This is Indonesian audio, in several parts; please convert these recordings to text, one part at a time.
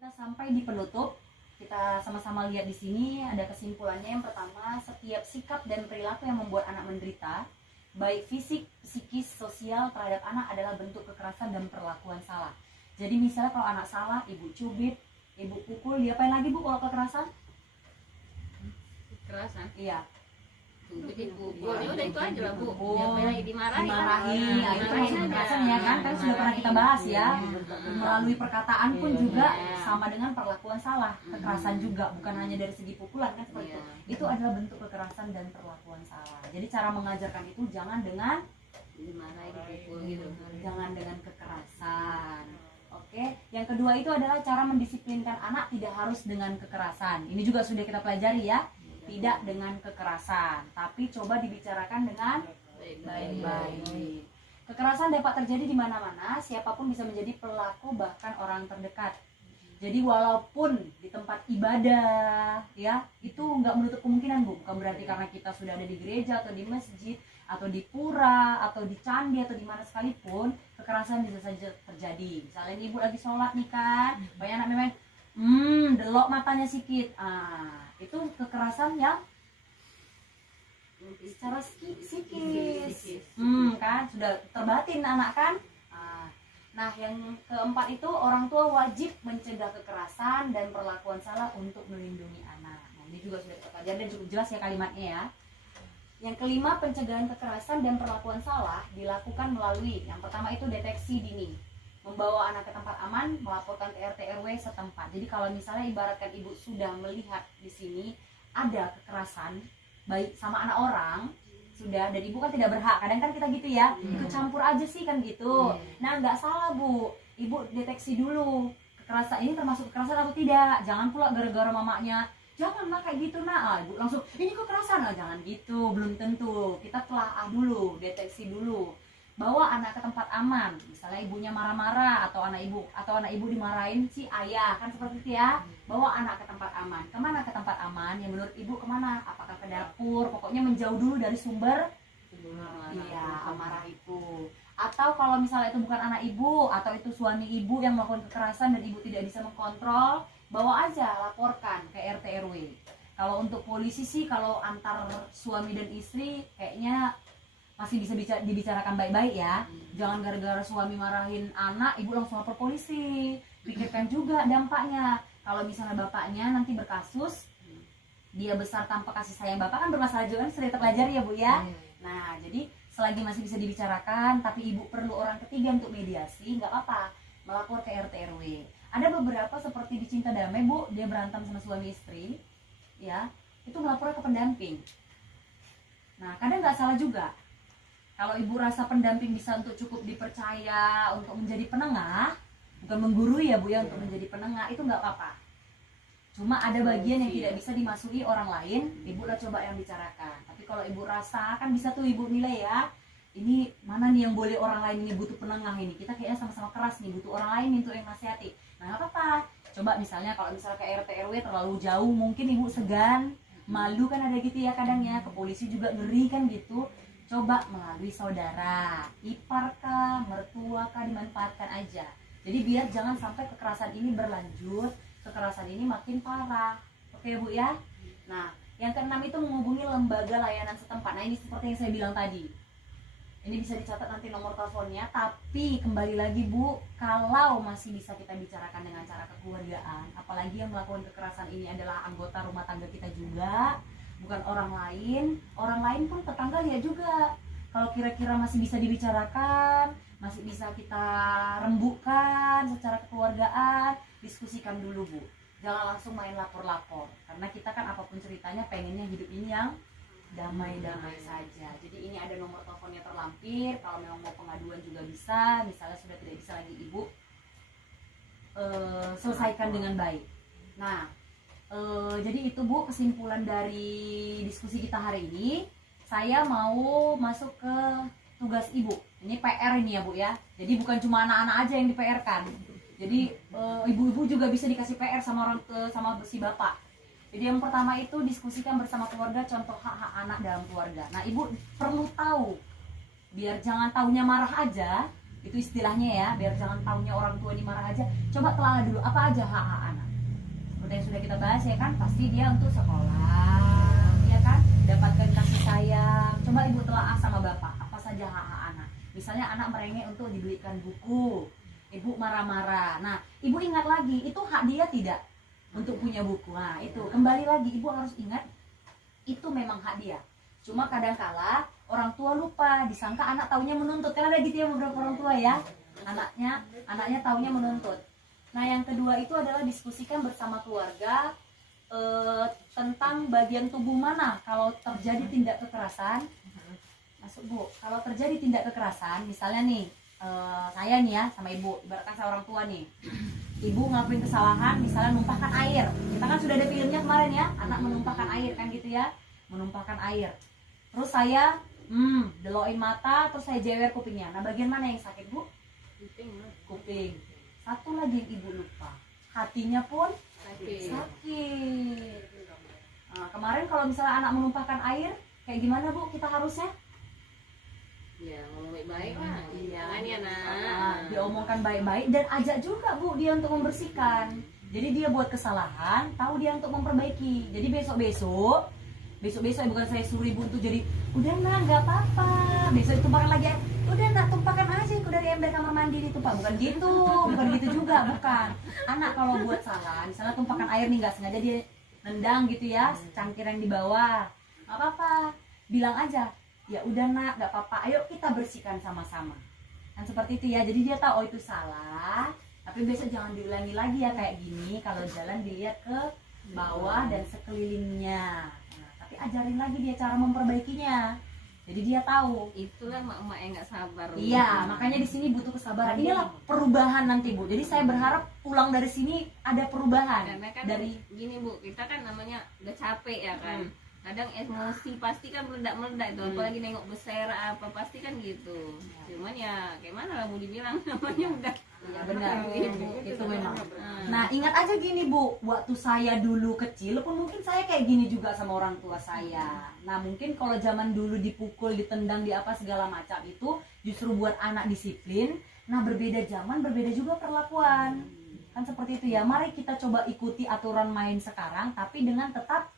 kita sampai di penutup. Kita sama-sama lihat di sini ada kesimpulannya. Yang pertama, setiap sikap dan perilaku yang membuat anak menderita, baik fisik, psikis, sosial terhadap anak adalah bentuk kekerasan dan perlakuan salah. Jadi misalnya kalau anak salah, ibu cubit, ibu pukul, diapain lagi Bu kalau kekerasan? Kekerasan? Iya. Cubit, pukul, ya udah itu aja lah Bu. Dimarahi, Dimarahi, nah, itu masuk kekerasan ya kan? Kan sudah pernah kita bahas ya. Melalui perkataan pun juga sama dengan perlakuan salah, kekerasan juga, bukan hanya dari segi pukulan kan seperti itu. Itu adalah bentuk kekerasan dan perlakuan salah. Jadi cara mengajarkan itu jangan dengan dimarahi, dipukul gitu. Jangan dengan kekerasan. Oke, yang kedua itu adalah cara mendisiplinkan anak tidak harus dengan kekerasan. Ini juga sudah kita pelajari ya. Tidak dengan kekerasan, tapi coba dibicarakan dengan baik-baik. Kekerasan dapat terjadi di mana-mana, siapapun bisa menjadi pelaku, bahkan orang terdekat. Jadi walaupun di tempat ibadah, ya itu nggak menutup kemungkinan Bu. Bukan berarti karena kita sudah ada di gereja atau di masjid atau di pura atau di candi atau di mana sekalipun, kekerasan bisa saja terjadi. Misalnya ibu lagi sholat nih kan, banyak anak main, delok matanya sikit. Itu kekerasan yang secara psikis. Kan sudah terbatin anak kan. Nah, yang keempat itu orang tua wajib mencegah kekerasan dan perlakuan salah untuk melindungi anak. Nah, ini juga sudah kita pelajari dan cukup jelas ya kalimatnya ya. Yang kelima, pencegahan kekerasan dan perlakuan salah dilakukan melalui yang pertama itu deteksi dini. Membawa anak ke tempat aman, melaporkan ke RT RW setempat. Jadi kalau misalnya ibaratkan ibu sudah melihat di sini ada kekerasan baik sama anak orang, sudah, dan ibu kan tidak berhak. Kadang kan kita gitu ya, ikut campur aja sih kan gitu. Nah, nggak salah Bu, ibu deteksi dulu kekerasan ini termasuk kekerasan atau tidak. Jangan pula gara-gara mamanya jangan lah kayak gitu ibu langsung ini kekerasan. Jangan gitu, belum tentu. Kita telaah dulu, deteksi dulu. Bawa anak ke tempat aman, misalnya ibunya marah-marah atau anak ibu dimarahin si ayah kan seperti itu ya. Bawa anak ke tempat aman. Kemana ke tempat aman? Yang menurut ibu kemana? Apakah ke dapur? Pokoknya menjauh dulu dari sumber amarah itu. Atau kalau misalnya itu bukan anak ibu atau itu suami ibu yang melakukan kekerasan dan ibu tidak bisa mengkontrol, bawa aja, laporkan ke RT RW. Kalau untuk polisi sih, kalau antar suami dan istri kayaknya masih bisa dibicarakan baik-baik ya. Jangan gara-gara suami marahin anak, ibu langsung lapor polisi. Pikirkan juga dampaknya. Kalau misalnya bapaknya nanti berkasus, dia besar tanpa kasih sayang bapak kan bermasalah juga kan, sudah terpelajari ya Bu ya. Nah, jadi selagi masih bisa dibicarakan, tapi ibu perlu orang ketiga untuk mediasi, nggak apa-apa, melapor ke RT RW. Ada beberapa seperti di Cinta Damai Bu, dia berantem sama suami istri, ya, itu melapor ke pendamping. Nah, kadang nggak salah juga. Kalau ibu rasa pendamping bisa untuk cukup dipercaya untuk menjadi penengah, bukan menggurui ya Bu ya, untuk menjadi penengah, itu nggak apa-apa. Cuma ada bagian yang tidak bisa dimasuki orang lain, ibu lah coba yang bicarakan. Tapi kalau ibu rasa, kan bisa tuh ibu nilai ya, ini mana nih yang boleh orang lain ini butuh penengah ini, kita kayaknya sama-sama keras nih, butuh orang lain untuk yang nasihati. Nah nggak apa-apa, coba misalnya kalau misalnya ke RT RW terlalu jauh, mungkin ibu segan, malu kan ada gitu ya kadang ya, ke polisi juga ngeri kan gitu. Coba melalui saudara, ipar kah, mertua kah, dimanfaatkan aja. Jadi biar jangan sampai kekerasan ini berlanjut, kekerasan ini makin parah. Oke Bu ya. Nah, yang keenam itu menghubungi lembaga layanan setempat. Nah ini seperti yang saya bilang tadi. Ini bisa dicatat nanti nomor teleponnya. Tapi kembali lagi Bu, kalau masih bisa kita bicarakan dengan cara kekeluargaan, apalagi yang melakukan kekerasan ini adalah anggota rumah tangga kita juga, bukan orang lain pun tetangga lihat juga. Kalau kira-kira masih bisa dibicarakan, masih bisa kita rembukan secara kekeluargaan, diskusikan dulu Bu. Jangan langsung main lapor-lapor, karena kita kan apapun ceritanya pengennya hidup ini yang damai-damai saja. Jadi ini ada nomor teleponnya terlampir, kalau memang mau pengaduan juga bisa. Misalnya sudah tidak bisa lagi ibu selesaikan dengan baik. Nah, jadi itu Bu kesimpulan dari diskusi kita hari ini. Saya mau masuk ke tugas ibu. Ini PR ini ya Bu ya. Jadi bukan cuma anak-anak aja yang di PR kan. Jadi ibu-ibu juga bisa dikasih PR sama sama si bapak. Jadi yang pertama itu diskusikan bersama keluarga contoh hak-hak anak dalam keluarga. Nah ibu perlu tahu, biar jangan taunya marah aja. Itu istilahnya ya, biar jangan taunya orang tua ini marah aja. Coba telah dulu apa aja hak-hak anak. seperti yang sudah kita bahas ya kan, pasti dia untuk sekolah, ya kan, dapatkan kasih sayang. Coba ibu telaah sama bapak, apa saja hak-hak anak. Misalnya anak merengek untuk dibelikan buku, ibu marah-marah. Nah, ibu ingat lagi, itu hak dia tidak untuk punya buku. Nah, itu kembali lagi ibu harus ingat, itu memang hak dia. Cuma kadang-kala orang tua lupa, disangka anak taunya menuntut. Kan ada gitu ya beberapa orang tua ya, anaknya taunya menuntut. Nah, yang kedua itu adalah diskusikan bersama keluarga tentang bagian tubuh mana kalau terjadi tindak kekerasan. Masuk Bu, kalau terjadi tindak kekerasan, misalnya nih saya nih ya sama ibu, ibaratkan saya orang tua nih, ibu ngelakuin kesalahan, misalnya numpahkan air. Kita kan sudah ada filmnya kemarin ya, anak menumpahkan air kan gitu ya, menumpahkan air. Terus saya deloin mata, terus saya jewer kupingnya. Nah, bagian mana yang sakit Bu? Kuping. Satu lagi yang ibu lupa, hatinya pun sakit. Nah, kemarin kalau misalnya anak menumpahkan air, kayak gimana Bu kita harusnya? Ya ngomong baik-baik lah, jangan ya Diomongkan baik-baik dan ajak juga Bu dia untuk membersihkan. Jadi dia buat kesalahan, tahu dia untuk memperbaiki. Jadi besok bukan saya suruh ibu untuk jadi udah nak nggak apa-apa, besok ditumpahkan lagi, udah nak tumpahkan aja itu dari ember kamar mandi ditumpah. Bukan gitu juga, bukan. Anak kalau buat salah, misalnya tumpahkan air nih nggak sengaja dia nendang gitu ya, cangkir yang di bawah, nggak apa-apa, bilang aja, ya udah nak, nggak apa-apa, ayo kita bersihkan sama-sama. Kan seperti itu ya, jadi dia tahu oh itu salah, tapi besok jangan diulangi lagi ya kayak gini. Kalau jalan dilihat ke bawah dan sekelilingnya. Nah, tapi ajarin lagi dia cara memperbaikinya. Jadi dia tahu. Itulah emak-emak yang nggak sabar. Iya, makanya di sini butuh kesabaran. Inilah perubahan nanti Bu. Jadi saya berharap pulang dari sini ada perubahan. Karena kan dari gini Bu, kita kan namanya udah capek ya kan. Kadang emosi pasti kan meledak-meledak itu, apalagi nengok besar apa pasti kan gitu. Cuman ya kayak mana lah mau dibilang, namanya udah. Iya benar, itu memang. Nah, ingat aja gini Bu, waktu saya dulu kecil pun mungkin saya kayak gini juga sama orang tua saya. Nah, mungkin kalau zaman dulu dipukul, ditendang, di apa segala macam itu justru buat anak disiplin. Nah, berbeda zaman, berbeda juga perlakuan. Kan seperti itu ya. Mari kita coba ikuti aturan main sekarang, tapi dengan tetap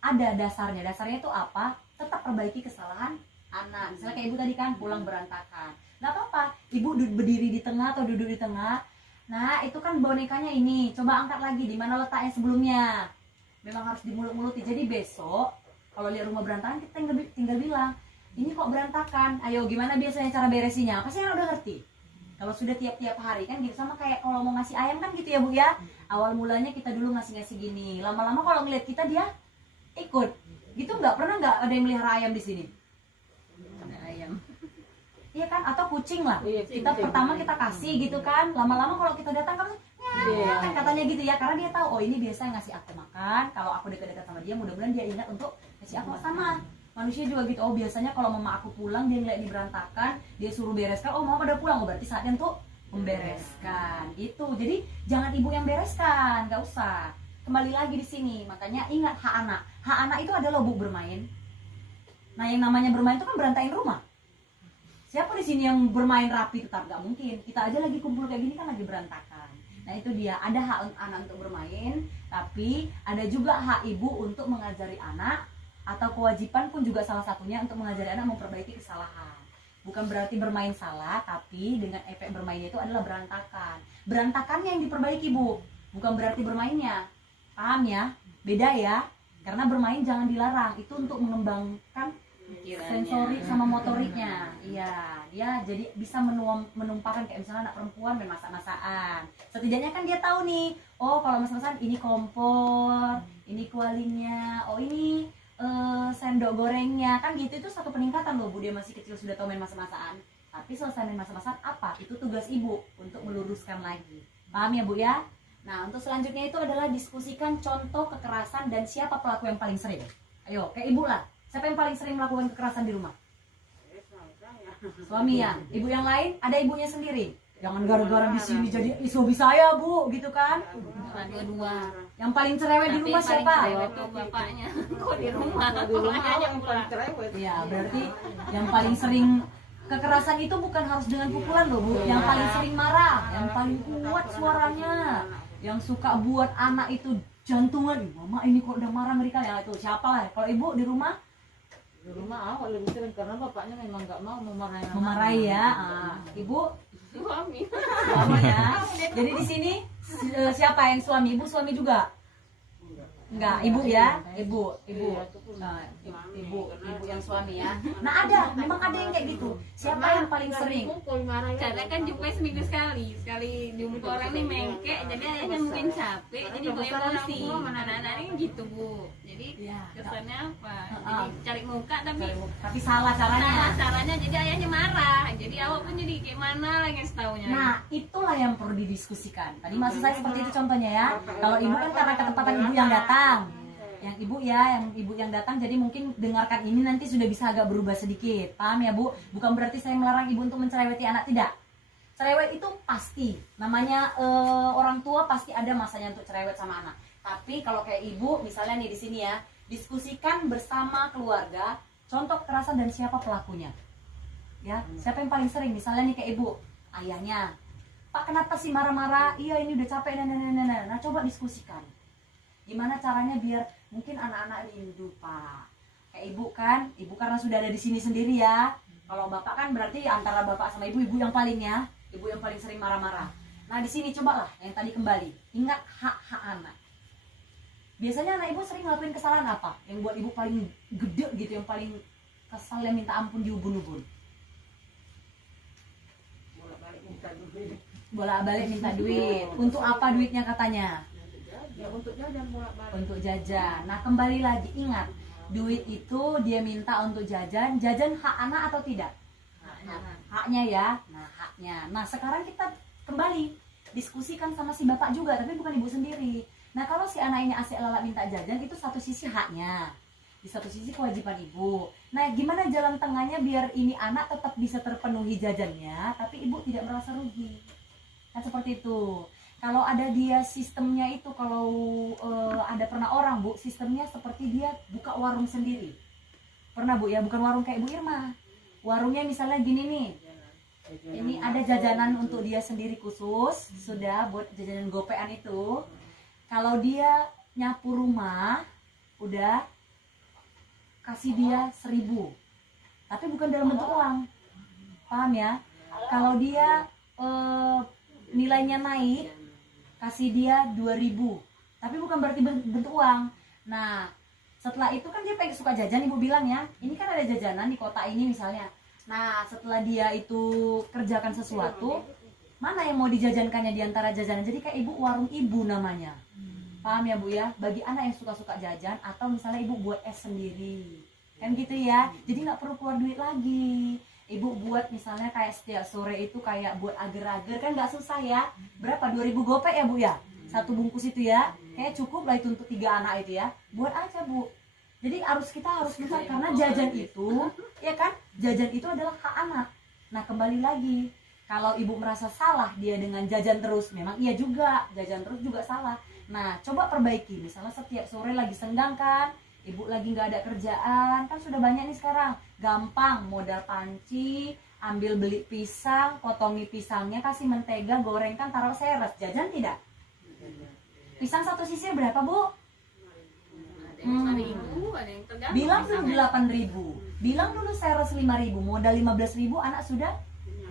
ada dasarnya. Dasarnya itu apa? Tetap perbaiki kesalahan anak. Misalnya kayak ibu tadi kan pulang berantakan. Nggak apa-apa, ibu berdiri di tengah atau duduk di tengah. Nah, itu kan bonekanya ini. Coba angkat lagi, di mana letaknya sebelumnya. Memang harus dimulut-muluti. Jadi besok, kalau lihat rumah berantakan, kita tinggal bilang, ini kok berantakan? Ayo, gimana biasanya cara beresinya? Pasti kan udah ngerti. Kalau sudah tiap-tiap hari kan gitu, sama kayak kalau mau ngasih ayam kan gitu ya Bu ya. Awal mulanya kita dulu ngasih gini. Lama-lama kalau ngeliat kita dia ikut. Gitu nggak ada yang melihara ayam di sini? Ada ayam. Iya kan, atau kucing lah. Kita pertama kita kasih gitu kan, lama-lama kalau kita datang kan kan katanya gitu ya, karena dia tahu oh ini biasa ngasih aku makan. Kalau aku dekat-dekat sama dia, mudah-mudahan dia ingat untuk ngasih aku sama. Manusia juga gitu. Oh biasanya kalau mama aku pulang dia ngeliat ini berantakan, dia suruh bereskan. Oh mama udah pulang, oh berarti saatnya untuk membereskan. Itu. Jadi jangan ibu yang bereskan, nggak usah. Kembali lagi di sini. Makanya ingat hak anak. Hak anak itu adalah Bu bermain. Nah yang namanya bermain itu kan berantain rumah. Siapa di sini yang bermain rapi? Tetap gak mungkin. Kita aja lagi kumpul kayak gini kan lagi berantakan. Nah itu dia, ada hak anak untuk bermain, tapi ada juga hak ibu untuk mengajari anak, atau kewajiban pun juga salah satunya untuk mengajari anak memperbaiki kesalahan. Bukan berarti bermain salah, tapi dengan efek bermainnya itu adalah berantakan. Berantakannya yang diperbaiki Bu, bukan berarti bermainnya. Paham ya? Beda ya. Karena bermain jangan dilarang, itu untuk mengembangkan sensori sama motoriknya. Iya, dia jadi bisa menumpahkan kayak misalnya anak perempuan main masak-masakan. Setidaknya kan dia tahu nih, oh kalau masak-masakan ini kompor, ini kualinya, oh ini sendok gorengnya, kan gitu. Itu satu peningkatan loh Bu, dia masih kecil sudah tahu main masak-masakan. Tapi selesai main masak-masakan apa? Itu tugas ibu untuk meluruskan lagi. Paham ya Bu ya? Nah, untuk selanjutnya itu adalah diskusikan contoh kekerasan dan siapa pelaku yang paling sering. Ayo, kayak ibu lah. Siapa yang paling sering melakukan kekerasan di rumah? Suami ya. Ibu yang lain? Ada ibunya sendiri. Jangan gara-gara di sini jadi suami saya Bu, gitu kan? Dua-dua. Yang paling cerewet di rumah siapa? Cerewet tuh bapaknya. Kok di rumah? Bapaknya yang paling cerewet. Iya, berarti yang paling sering kekerasan itu bukan harus dengan pukulan loh Bu. Yang paling sering marah, yang paling kuat suaranya, yang suka buat anak itu jantungan, "Ih, mama ini kok udah marah ngeri kali." Ya itu siapa lah. Kalau ibu di rumah awal lebih sering karena bapaknya memang nggak mau memarahi ya. Ibu Suami. suami ya. Jadi di sini siapa yang suami? Ibu suami juga? Enggak, ibu ya, ibu. Nah, ibu yang suami ya. Nah memang ada yang kayak gitu. Siapa yang paling sering? Karena kan jumpa seminggu sekali jumpa orang nih mengkek, jadi ayahnya mungkin capek, jadi bawa emosi. Anak-anak ini gitu bu, jadi kesannya apa? Jadi cari muka tapi Salah caranya. jadi ayahnya marah, jadi awak pun jadi kayak mana lagi setaunya. Nah, itulah yang perlu didiskusikan. Tadi maksud saya seperti itu contohnya ya. Kalau ibu kan karena ketepatan ibu yang datang. Yang ibu yang datang, jadi mungkin dengarkan ini nanti sudah bisa agak berubah sedikit. Paham ya, Bu? Bukan berarti saya melarang ibu untuk mencereweti anak, tidak. Cerewet itu pasti. Namanya orang tua pasti ada masanya untuk cerewet sama anak. Tapi kalau kayak ibu, misalnya nih di sini ya, diskusikan bersama keluarga, contoh kekerasan dan siapa pelakunya. Ya, siapa yang paling sering? Misalnya nih kayak ibu, ayahnya, "Pak, kenapa sih marah-marah? Iya, ini udah capek." Nah, coba diskusikan. Gimana caranya biar mungkin anak-anak rindu, Pak. Kayak ibu kan, ibu karena sudah ada di sini sendiri ya. Kalau bapak kan berarti antara bapak sama ibu yang paling ya, ibu yang paling sering marah-marah. Nah, di sini cobalah yang tadi kembali, ingat hak-hak anak. Biasanya anak ibu sering ngelakuin kesalahan apa? Yang buat ibu paling gede gitu, yang paling kesal, yang minta ampun diubun-ubun. Bolak-balik minta duit. Untuk apa duitnya katanya? Ya untuk jajan bolak-balik. Untuk jajan. Nah, kembali lagi ingat, duit itu dia minta untuk jajan hak anak atau tidak? Haknya ya. Nah, haknya. Nah, sekarang kita kembali diskusikan sama si bapak juga, tapi bukan ibu sendiri. Nah, kalau si anak ini asik lalak minta jajan, itu satu sisi haknya, di satu sisi kewajiban ibu. Nah, gimana jalan tengahnya biar ini anak tetap bisa terpenuhi jajannya, tapi ibu tidak merasa rugi? Kan seperti itu. Kalau ada dia sistemnya itu, kalau ada pernah orang, Bu, sistemnya seperti dia buka warung sendiri. Pernah, Bu, ya, bukan warung kayak Bu Irma. Warungnya misalnya gini nih. Ini ada jajanan untuk dia sendiri khusus, sudah buat jajanan gopean itu. Kalau dia nyapu rumah, udah kasih dia 1.000. Tapi bukan dalam bentuk uang. Paham ya? Kalau dia nilainya naik, kasih dia 2.000, tapi bukan berarti bentuk uang. Nah, setelah itu kan dia pengen suka jajan, ibu bilang ya, ini kan ada jajanan di kota ini misalnya. Nah, setelah dia itu kerjakan sesuatu, mana yang mau dijajankannya di antara jajanan? Jadi kayak ibu warung ibu namanya. Paham ya, Bu ya? Bagi anak yang suka-suka jajan, atau misalnya ibu buat es sendiri, kan gitu ya. Jadi nggak perlu keluar duit lagi. Ibu buat misalnya kayak setiap sore itu kayak buat agar-agar, kan nggak susah ya. Berapa? 2.000 gopek ya, Bu ya? Satu bungkus itu ya. Kayak cukup lah itu untuk 3 anak itu ya. Buat aja, Bu. Jadi kita harus besar, karena jajan itu, ya kan? Jajan itu adalah hak anak. Nah, kembali lagi, kalau ibu merasa salah dia dengan jajan terus, memang iya juga, jajan terus juga salah. Nah, coba perbaiki. Misalnya setiap sore lagi senggang kan, ibu lagi nggak ada kerjaan, kan sudah banyak nih sekarang. Gampang, modal panci, ambil beli pisang, potongi pisangnya, kasih mentega, gorengkan, taruh seres. Jajan tidak? Pisang satu sisir berapa, Bu? Ada yang 5.000, ada yang tergantung. Bilang dulu 8.000, bilang dulu seres 5.000, modal 15.000, anak sudah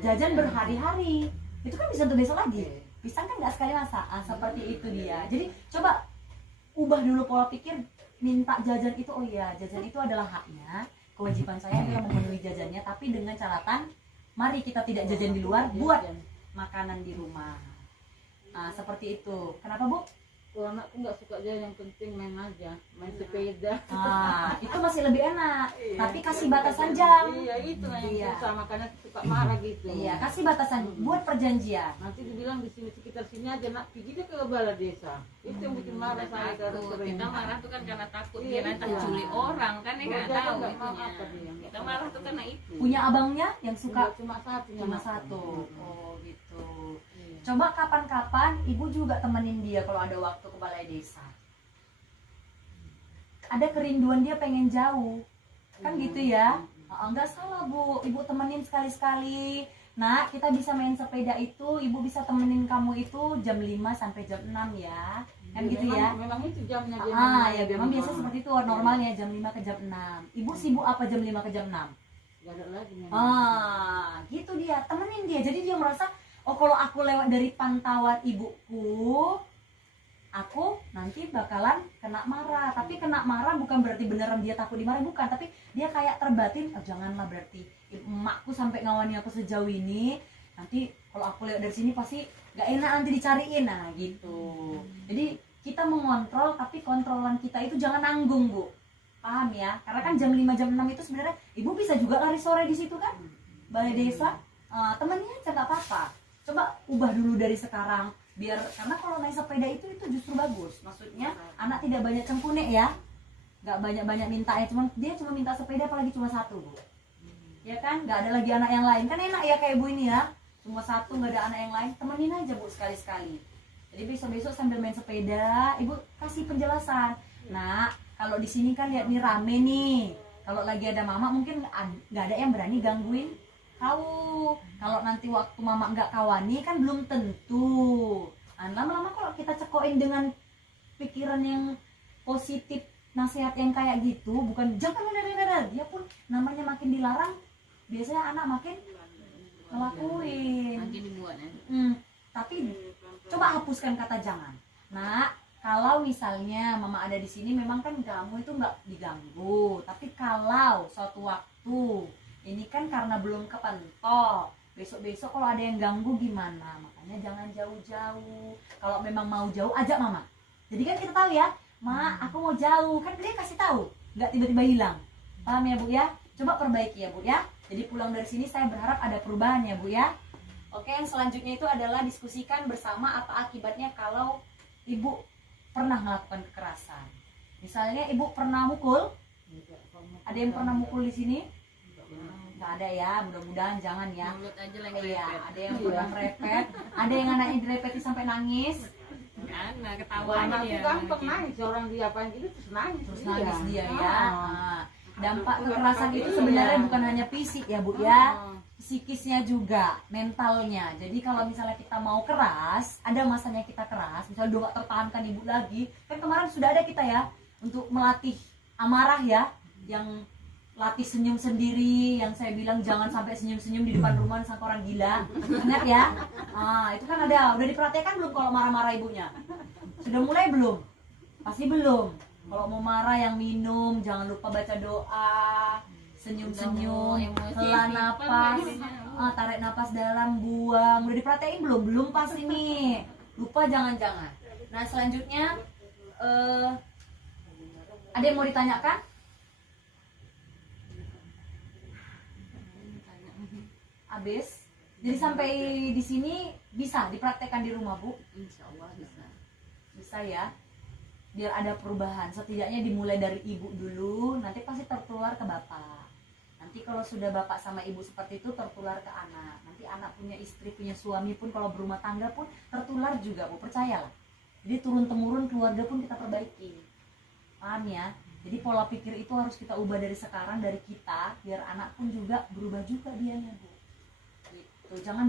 jajan berhari-hari. Itu kan bisa untuk besok lagi. Pisang kan nggak sekali masak. Seperti itu dia. Jadi coba ubah dulu pola pikir, minta jajan itu, oh iya, jajan itu adalah haknya, kewajiban saya adalah memenuhi jajannya, tapi dengan catatan, mari kita tidak jajan di luar, buat makanan di rumah. Nah, seperti itu. Kenapa, Bu? Kalau anakku nggak suka jajan, yang penting main aja, main sepeda. Nah, itu masih lebih enak. Iya. Tapi kasih batasan jam. Iya, itu yang Iya. susah, makanya suka marah gitu. Iya, kasih batasan, buat perjanjian. Nanti dibilang di sini sekitar sini aja, nak pergi deh ke balai desa. Itu yang bikin marah saya kalau Takut. sering. Kita marah tuh kan karena takut Iya, dia nanti iya. culik orang kan, ya nggak Dia tahu nggak mau itunya. apa dia. Kita marah tuh karena itu. Punya abangnya yang suka Cuma satu. cuma satu. Oh, gitu. Iya. Coba kapan-kapan ibu juga temenin dia kalau ada waktu ke balai desa. Ada kerinduan dia pengen jauh, kan gitu ya. Nggak salah, Bu, ibu temenin sekali-sekali. Nah, kita bisa main sepeda itu, ibu bisa temenin kamu itu jam 5 sampai jam 6 ya. Kan gitu ya. Memang itu jamnya dia. Ya memang biasa seperti itu normalnya jam 5 ke jam 6. Ibu sibuk apa jam 5 ke jam 6? Gak ada lagi. Gitu dia, temenin dia. Jadi dia merasa, oh kalau aku lewat dari pantauan ibuku, aku nanti bakalan kena marah. Tapi kena marah bukan berarti beneran dia takut dimarahin, bukan. Tapi dia kayak terbatin, oh janganlah berarti emakku sampai ngawani aku sejauh ini. Nanti kalau aku lewat dari sini pasti gak enak nanti dicariin. Nah gitu. Jadi kita mengontrol, tapi kontrolan kita itu jangan nanggung, Bu. Paham ya? Karena kan jam 5 jam 6 itu sebenarnya ibu bisa juga lari sore di situ kan? Balai desa. Temennya aja nggak apa-apa. Coba ubah dulu dari sekarang, biar karena kalau naik sepeda itu justru bagus. Maksudnya anak tidak banyak cengkunek ya, nggak banyak minta ya, dia cuma minta sepeda, apalagi cuma satu, Bu. Ya kan, nggak ada lagi anak yang lain, kan enak ya kayak ibu ini ya, cuma satu, nggak ada anak yang lain, temenin aja, Bu, sekali-sekali. Jadi besok-besok sambil main sepeda, ibu kasih penjelasan. Nah, kalau di sini kan lihat nih rame nih, kalau lagi ada mama mungkin nggak ada yang berani gangguin kau. Kalau nanti waktu mama nggak kawani kan belum tentu. Lama-lama kalau kita cekoin dengan pikiran yang positif, nasihat yang kayak gitu, bukan jangan dia pun namanya makin dilarang, biasanya anak makin ngelakuin. Makin dibuat ya. Tapi coba hapuskan kata jangan. Nah, kalau misalnya mama ada di sini, memang kan kamu itu nggak diganggu. Tapi kalau suatu waktu ini kan karena belum kepentok, besok-besok kalau ada yang ganggu gimana? Makanya jangan jauh-jauh. Kalau memang mau jauh, ajak mama. Jadi kan kita tahu ya, Ma, aku mau jauh. Kan dia kasih tahu, nggak tiba-tiba hilang. Paham ya, Bu ya? Coba perbaiki ya, Bu ya. Jadi pulang dari sini saya berharap ada perubahan ya, Bu ya. Oke, yang selanjutnya itu adalah diskusikan bersama apa akibatnya kalau ibu pernah melakukan kekerasan. Misalnya ibu pernah mukul. Ada yang pernah mukul di sini? Nggak ada ya, mudah-mudahan jangan ya. Mulut aja lah yang Iya, repet. ada yang pernah merepet, ada yang anaknya direpeti sampai nangis. Anak ketawa Anak dia. itu gampang nangis, orang diapain itu terus nangis. Terus nangis dia ya. Ah. Dampak kekerasan itu sebenarnya bukan hanya fisik ya, Bu ya. Psikisnya juga, mentalnya. Jadi kalau misalnya kita mau keras, ada masanya kita keras, misalnya udah gak tertahankan ibu lagi. Kan kemarin sudah ada kita ya untuk melatih amarah ya, yang latih senyum sendiri, yang saya bilang jangan sampai senyum-senyum di depan rumah sama orang gila. Ingat ya? Itu kan ada, udah diperhatikan belum kalau marah-marah ibunya? Sudah mulai belum? Pasti belum. Kalau mau marah yang minum, jangan lupa baca doa, senyum-senyum, hela napas, tarik napas dalam, buang. Udah diperhatiin belum? Belum pasti nih. Lupa jangan-jangan. Nah selanjutnya ada yang mau ditanyakan? Habis. Jadi sampai di sini bisa dipraktekkan di rumah, Bu? Insya Allah bisa. Bisa ya. Biar ada perubahan. Setidaknya dimulai dari ibu dulu, nanti pasti tertular ke bapak. Nanti kalau sudah bapak sama ibu seperti itu tertular ke anak. Nanti anak punya istri, punya suami pun kalau berumah tangga pun tertular juga, Bu. Percayalah. Jadi turun temurun keluarga pun kita perbaiki. Paham ya? Jadi pola pikir itu harus kita ubah dari sekarang, dari kita, biar anak pun juga berubah juga dianya, Bu. Gitu. Jangan